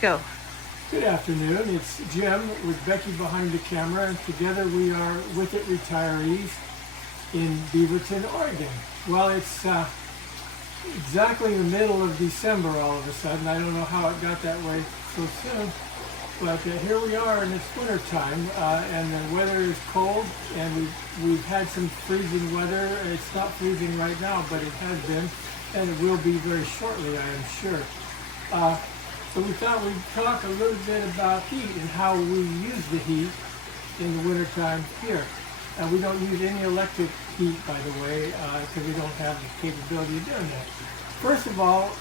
Go. Good afternoon. It's Jim with Becky behind the camera, and together we are With It retirees in Beaverton, Oregon. Well, it's exactly the middle of December all of a sudden. I don't know how it got that way so soon, but here we are, and it's winter time, and the weather is cold, and we've had some freezing weather. It's not freezing right now, but it has been, and it will be very shortly, I am sure. So we thought we'd talk a little bit about heat and how we use the heat in the wintertime here. We don't use any electric heat, by the way, because we don't have the capability of doing that. First of all,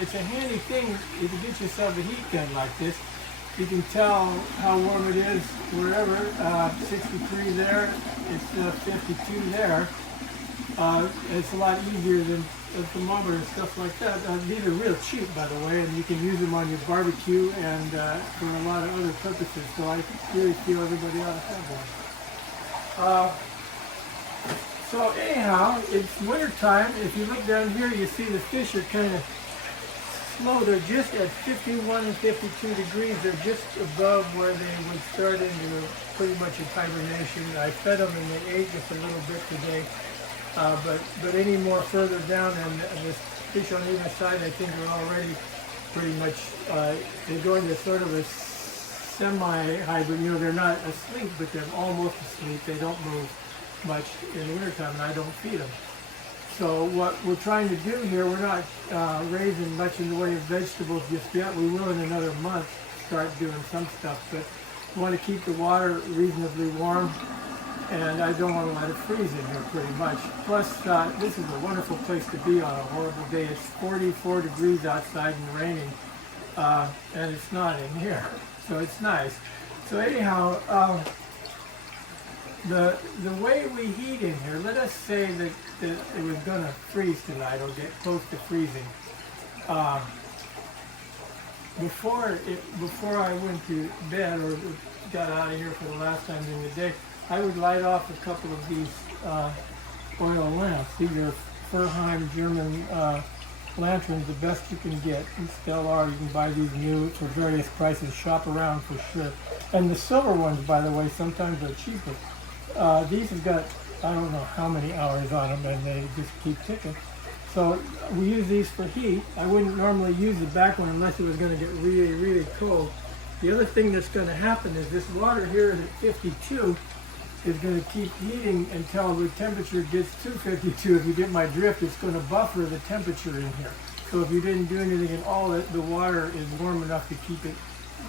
it's a handy thing if you get yourself a heat gun like this. You can tell how warm it is wherever. 63 there, it's 52 there. It's a lot easier than a thermometer and stuff like that. These are real cheap, by the way, and you can use them on your barbecue and for a lot of other purposes. So I really feel everybody ought to have one. So anyhow, it's winter time. If you look down here, you see the fish are kind of slow. They're just at 51 and 52 degrees. They're just above where they would start into pretty much a hibernation. I fed them and they ate just a little bit today. But any more further down, and the fish on either side, I think, are already pretty much, they go into sort of a semi-hibernate. You know, they're not asleep, but they're almost asleep. They don't move much in the wintertime, and I don't feed them. So what we're trying to do here, we're not raising much in the way of vegetables just yet. We will in another month start doing some stuff, but we want to keep the water reasonably warm. And I don't want to let it freeze in here pretty much. Plus, this is a wonderful place to be on a horrible day. It's 44 degrees outside and raining, and it's not in here, so it's nice. So anyhow, the way we heat in here, let us say that it was going to freeze tonight or get close to freezing. Before I went to bed or got out of here for the last time during the day, I would light off a couple of these oil lamps. These are Furheim German lanterns, the best you can get. In Stellar, you can buy these new for various prices. Shop around for sure. And the silver ones, by the way, sometimes are cheaper. These have got, I don't know how many hours on them, and they just keep ticking. So we use these for heat. I wouldn't normally use the back one unless it was going to get really, really cold. The other thing that's going to happen is this water here is at 52. Is going to keep heating until the temperature gets to 52. If you get my drift, it's going to buffer the temperature in here. So if you didn't do anything at all, the water is warm enough to keep it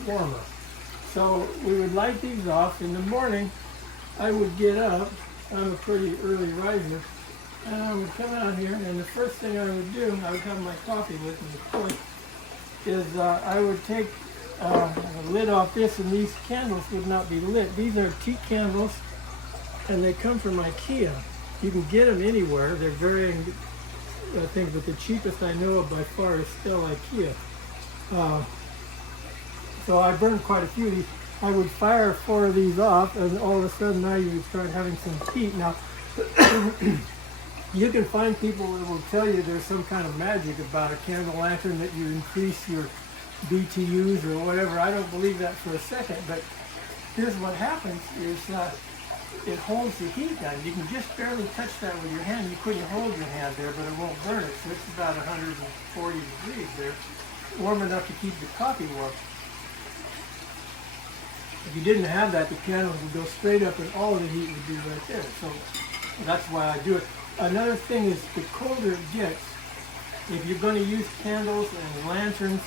warmer. So we would light these off. In the morning, I would get up. I'm a pretty early riser. And I would come out here, and the first thing I would do, I would have my coffee with me, of course, is I would take the lid off this, and these candles would not be lit. These are teak candles. And they come from IKEA. You can get them anywhere. They're varying things, but the cheapest I know of by far is still IKEA. So I burned quite a few of these. I would fire 4 of these off, and all of a sudden now you would start having some heat. Now, you can find people that will tell you there's some kind of magic about a candle lantern that you increase your BTUs or whatever. I don't believe that for a second, but here's what happens is it holds the heat down. You can just barely touch that with your hand. You couldn't hold your hand there, but it won't burn it. So it's about 140 degrees there, warm enough to keep the coffee warm. If you didn't have that, the candles would go straight up and all of the heat would be right there. So that's why I do it. Another thing is the colder it gets, if you're going to use candles and lanterns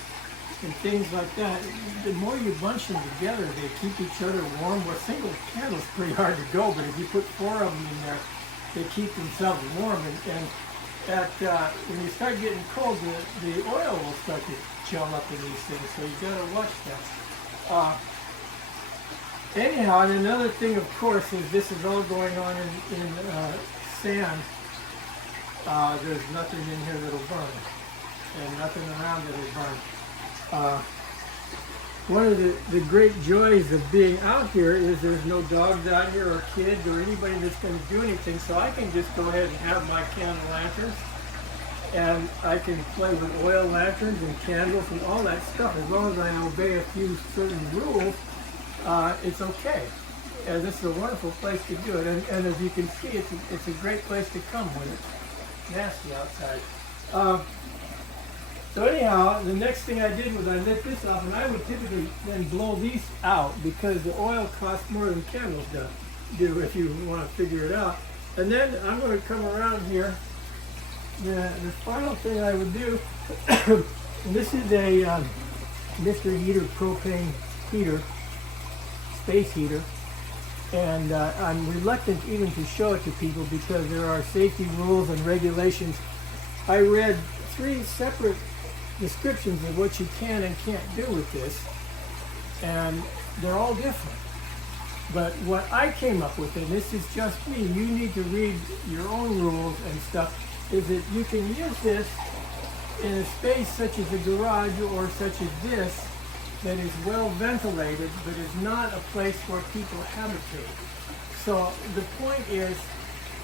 and things like that, the more you bunch them together, they keep each other warm. Well, single candle's pretty hard to go, but if you put 4 of them in there, they keep themselves warm. And when you start getting cold, the oil will start to gel up in these things, so you got to watch that. Anyhow, and another thing, of course, is this is all going on in sand. There's nothing in here that'll burn, and nothing around that'll burn. One of the great joys of being out here is there's no dogs out here or kids or anybody that's going to do anything, so I can just go ahead and have my candle lanterns and I can play with oil lanterns and candles and all that stuff. As long as I obey a few certain rules, it's okay. And this is a wonderful place to do it. And as you can see, it's a great place to come when it's nasty outside. So anyhow, the next thing I did was I lit this off, and I would typically then blow these out because the oil costs more than candles do if you want to figure it out. And then I'm going to come around here. The final thing I would do, this is a Mr. Heater propane heater, space heater, and I'm reluctant even to show it to people because there are safety rules and regulations. I read 3 separate descriptions of what you can and can't do with this, and they're all different. But what I came up with, and this is just me, you need to read your own rules and stuff, is that you can use this in a space such as a garage or such as this that is well ventilated but is not a place where people habitate. So the point is,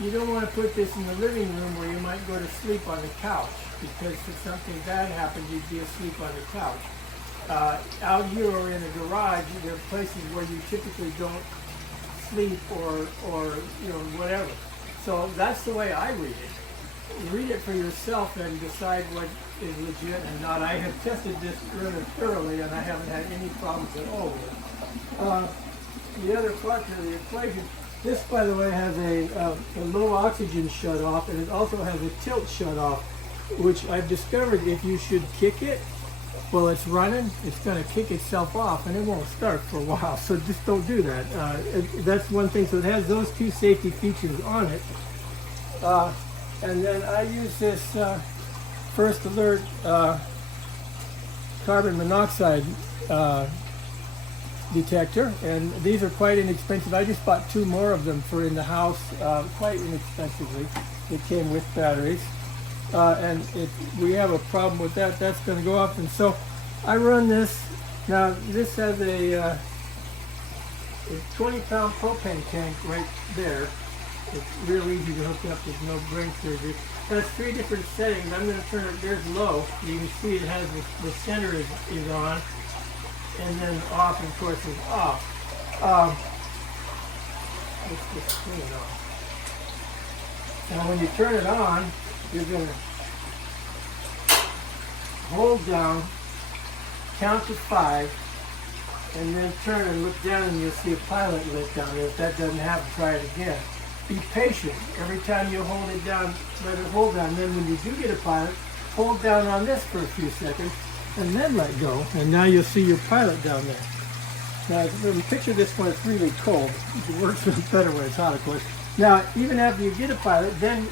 you don't want to put this in the living room where you might go to sleep on the couch, because if something bad happened, you'd be asleep on the couch. Out here or in a garage, there are places where you typically don't sleep or whatever. So that's the way I read it. Read it for yourself and decide what is legit and not. I have tested this rather thoroughly, and I haven't had any problems at all with it. The other part to the equation, this, by the way, has a low oxygen shut-off, and it also has a tilt shut-off, which I've discovered if you should kick it while it's running, it's going to kick itself off, and it won't start for a while, so just don't do that. That's one thing. So it has those 2 safety features on it. And then I use this First Alert carbon monoxide detector, and these are quite inexpensive. I just bought 2 more of them for in the house, quite inexpensively. It came with batteries, and we have a problem with that. That's going to go up, and so I run this. Now this has a 20-pound propane tank right there. It's real easy to hook up. There's no brain surgery. It has 3 different settings. I'm going to turn it. There's low. You can see it has the center is on, and then off, and of course, is off. Let's just turn it on. Now, when you turn it on, you're going to hold down, count to 5, and then turn and look down, and you'll see a pilot lit down there. If that doesn't happen, try it again. Be patient. Every time you hold it down, let it hold down. Then when you do get a pilot, hold down on this for a few seconds, and then let go. And now you'll see your pilot down there. Now, picture this when it's really cold. It works better when it's hot, of course. Now, even after you get a pilot, then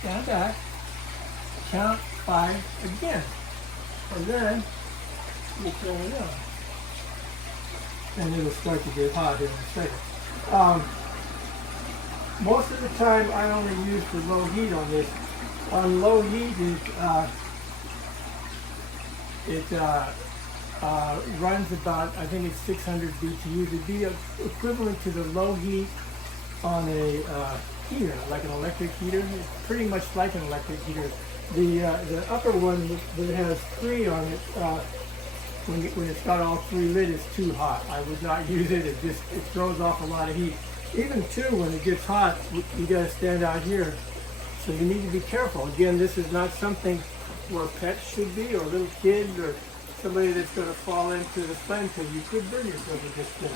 stand back, count 5 again, and then you turn it on. And it'll start to get hot in a second. Most of the time, I only use the low heat on this. On low heat, it runs about, I think it's 600 BTUs. It'd be equivalent to the low heat on a heater, like an electric heater. It's pretty much like an electric heater. The upper one that has 3 on it, when it's got all 3 lit, it's too hot. I would not use it. It throws off a lot of heat. Even 2, when it gets hot, you got to stand out here. So you need to be careful. Again, this is not something where pets should be, or little kids, or somebody that's going to fall into the flame pit. You could burn yourself with this thing.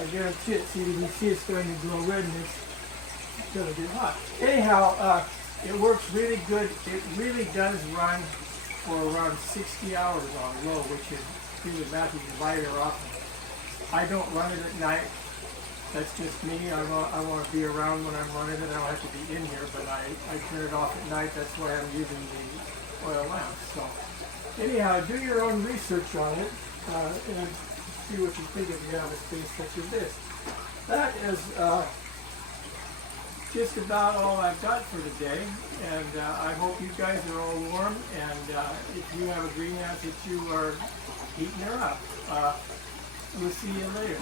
I guarantee it. See, you can see it's starting to glow red, and it's going to get hot. Anyhow, it works really good. It really does run for around 60 hours on low, which is really massive. You light her off. I don't run it at night. That's just me. I want to be around when I'm running it. I don't have to be in here, but I turn it off at night. That's why I'm using the oil lamp. So anyhow, do your own research on it and see what you think if you have a space such as this. That is just about all I've got for today, and I hope you guys are all warm, and if you have a greenhouse that you are heating her up, we'll see you later.